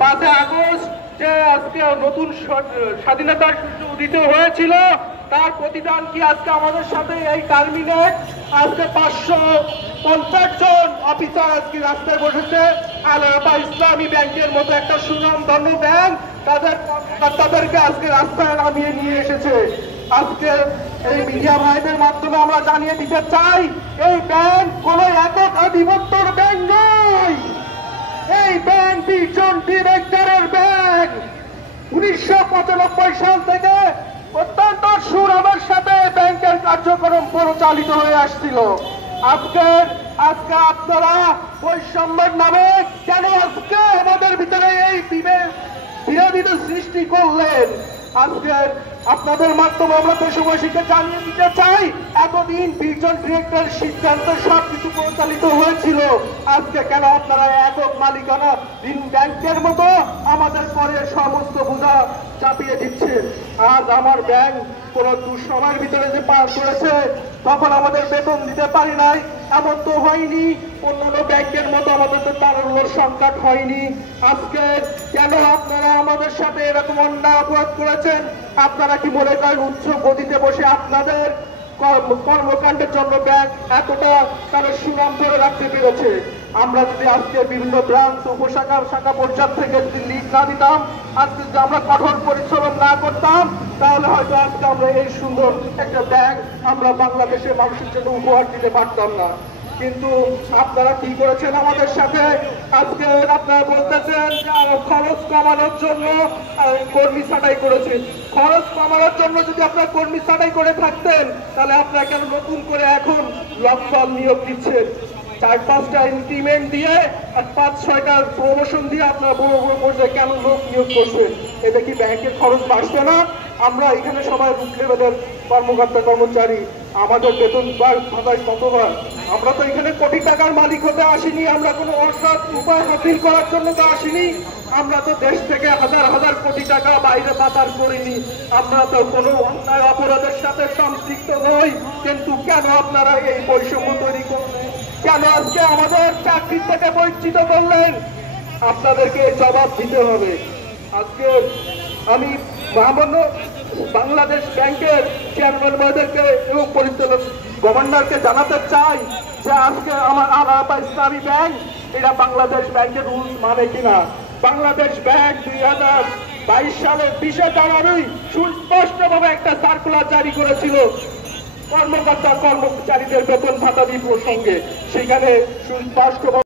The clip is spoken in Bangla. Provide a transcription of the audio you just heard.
5 আগস্ট যে আজকে নতুন স্বাধীনতার উদিত হয়েছিল তার প্রতিদান কি আজকে আমাদের সাথে এই টার্মিনেট আজকে 550 জন অফিসার আজকে রাস্তায় বসেছে। আল-রাফা ইসলামী ব্যাংকের মতো একটা সুনামধন্য ব্যাংক তাদেরকে আজকে রাস্তায় নামিয়ে নিয়ে এসেছে। আজকে এই মিডিয়া ভাইদের মাধ্যমে আমরা জানিয়ে দিতে চাই এই ব্যাংক কোন একক আধিপত্যের ব্যাংক নয়। এই ব্যাংক 20 জন ডিরেক্টরের ব্যাংক। 1995 সাল থেকে অত্যন্ত সুনামের সাথে ব্যাংকের কার্যক্রম পরিচালিত হয়ে আসছিল। আজকে আপনারা বৈষম্যের নামে কেন আজকে আমাদের ভিতরে এই বিরোধিতা সৃষ্টি করলেন? আজকে আপনাদের মাধ্যমে আমরা দেশবাসীকে জানিয়ে দিতে চাই এতদিন 20 জন ডিরেক্টরের সিদ্ধান্তে সবকিছু পরিচালিত হয়েছিল। আজকে কেন আপনারা একক মালিকানা ব্যাংকের মতো আমাদের পরে সমস্ত বোঝা চাপিয়ে দিচ্ছেন? আজ আমার ব্যাংক কোন দুঃসময়ের ভিতরে যে পার করেছে তখন আমাদের বেতন দিতে পারি নাই, এমন তো হয়নি। অন্যান্য ব্যাংকের মতো আমাদের তো তারল্যর সংকট হয়নি। আজকে কেন আপনারা আমাদের সাথে এরকম অন্যায় অপরাধ করেছেন? আপনারা কি মনে করেন উচ্চ গতিতে বসে আপনাদের কর্মকাণ্ডের জন্য ব্যাংক এতটা তার সুনাম ধরে রাখতে পেরেছে? আমরা যদি আজকে বিভিন্ন ব্রাঞ্চ শাখা পর্যায় থেকে যদি লিড না দিতাম, আজকে যদি আমরা কঠোর পরিশ্রম না করতাম, তাহলে হয়তো আজকে আমরা এই সুন্দর একটা ব্যাংক আমরা বাংলাদেশের মানুষের জন্য উপহার দিতে পারতাম না। কিন্তু আপনারা কি করেছেন আমাদের সাথে? আজকে আপনারা বলতেছেন খরচ কমানোর জন্য কর্মী ছাঁটাই করেছেন। খরচ কমানোর জন্য যদি আপনারা কর্মী ছাঁটাই করে থাকতেন তাহলে আপনারা কেন নতুন করে এখন লকডাউন নিয়োগ দিচ্ছেন? 4-5টা ইনক্রিমেন্ট দিয়ে আর 5-6টা প্রমোশন দিয়ে আপনারা বড় পর্যায়ে কেন লোক নিয়োগ করছেন? এতে কি ব্যাংকের খরচ বাড়ছে না? আমরা এখানে সবাই রুট লেভেলের কর্মকর্তা কর্মচারী, আমাদের বেতন ভাতায় কতবার? আমরা তো এখানে কোটি টাকার মালিক হতে আসিনি, আমরা কোনো অসৎ উপায় হাসিল করার জন্য তো আসিনি। আমরা তো দেশ থেকে হাজার হাজার কোটি টাকা বাইরে পাচার করিনি, আমরা তো কোনো অন্যায় অপরাধের সাথে সম্পৃক্ত নই। কিন্তু কেন আপনারা এই বৈষম্য তৈরি করলেন? কেন আজকে আমাদের চাকরি থেকে বঞ্চিত করলেন? আপনাদেরকে জবাব দিতে হবে। আজকে আমি বাংলাদেশ ব্যাংকের চেয়ারম্যান মহোদয়কে এবং পরিচালক গভর্নরকে জানাতে চাই যে আজকে আমার আল-রাফা ইসলামী ব্যাংক এটা বাংলাদেশ ব্যাংকের রুলস মানে কিনা। বাংলাদেশ ব্যাংক 2022 সালের 20 জানুয়ারি সুস্পষ্টভাবে একটা সার্কুলার জারি করেছিল কর্মকর্তা কর্মচারীদের বেতন ভাতা প্রসঙ্গে। সেখানে সুস্পষ্ট